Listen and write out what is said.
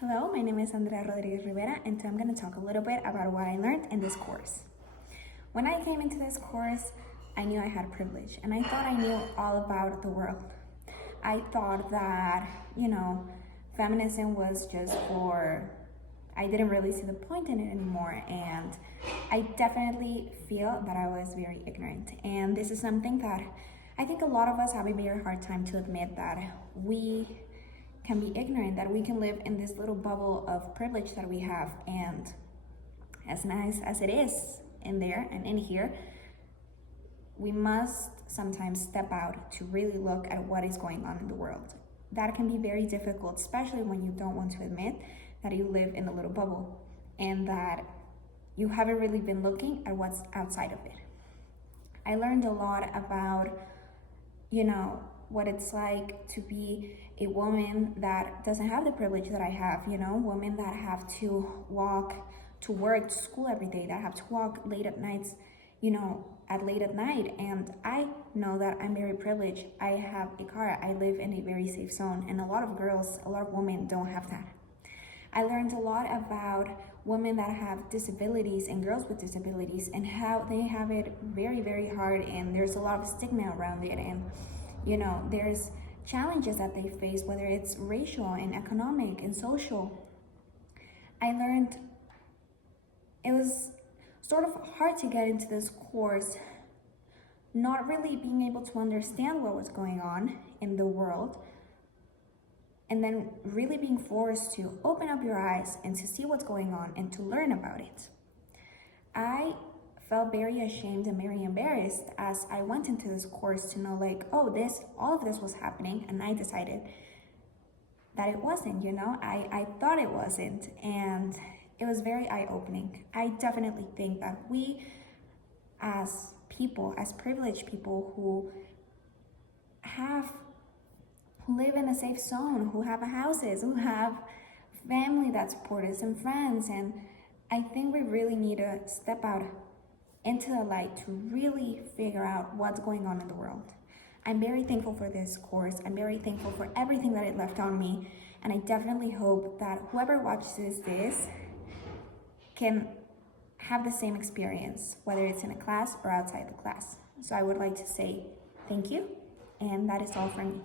Hello, my name is Andrea Rodriguez Rivera, and today I'm going to talk a little bit about what I learned in this course. When I came into this course, I knew I had privilege, and I thought I knew all about the world. I thought that, feminism was just for, I didn't really see the point in it anymore, and I definitely feel that I was very ignorant. And this is something that I think a lot of us have a very hard time to admit, that we can be ignorant, that we can live in this little bubble of privilege that we have. And as nice as it is in there and in here, we must sometimes step out to really look at what is going on in the world. That can be very difficult, especially when you don't want to admit that you live in a little bubble and that you haven't really been looking at what's outside of it. I learned a lot about, what it's like to be a woman that doesn't have the privilege that I have, women that have to walk to work, to school every day, that have to walk late at nights, late at night. And I know that I'm very privileged. I have a car, I live in a very safe zone, and a lot of women don't have that. I learned a lot about women that have disabilities and girls with disabilities and how they have it very, very hard, and there's a lot of stigma around it. And there's challenges that they face, whether it's racial and economic and social. I learned it was sort of hard to get into this course, not really being able to understand what was going on in the world, and then really being forced to open up your eyes and to see what's going on and to learn about it. I felt very ashamed and very embarrassed as I went into this course to know, all of this was happening, and I decided that it wasn't, I thought it wasn't, and it was very eye-opening. I definitely think that we as people, as privileged people who live in a safe zone, who have houses, who have family that support us and friends, and I think we really need to step out into the light to really figure out what's going on in the world. I'm very thankful for this course. I'm very thankful for everything that it left on me. And I definitely hope that whoever watches this can have the same experience, whether it's in a class or outside the class. So I would like to say thank you. And that is all from me.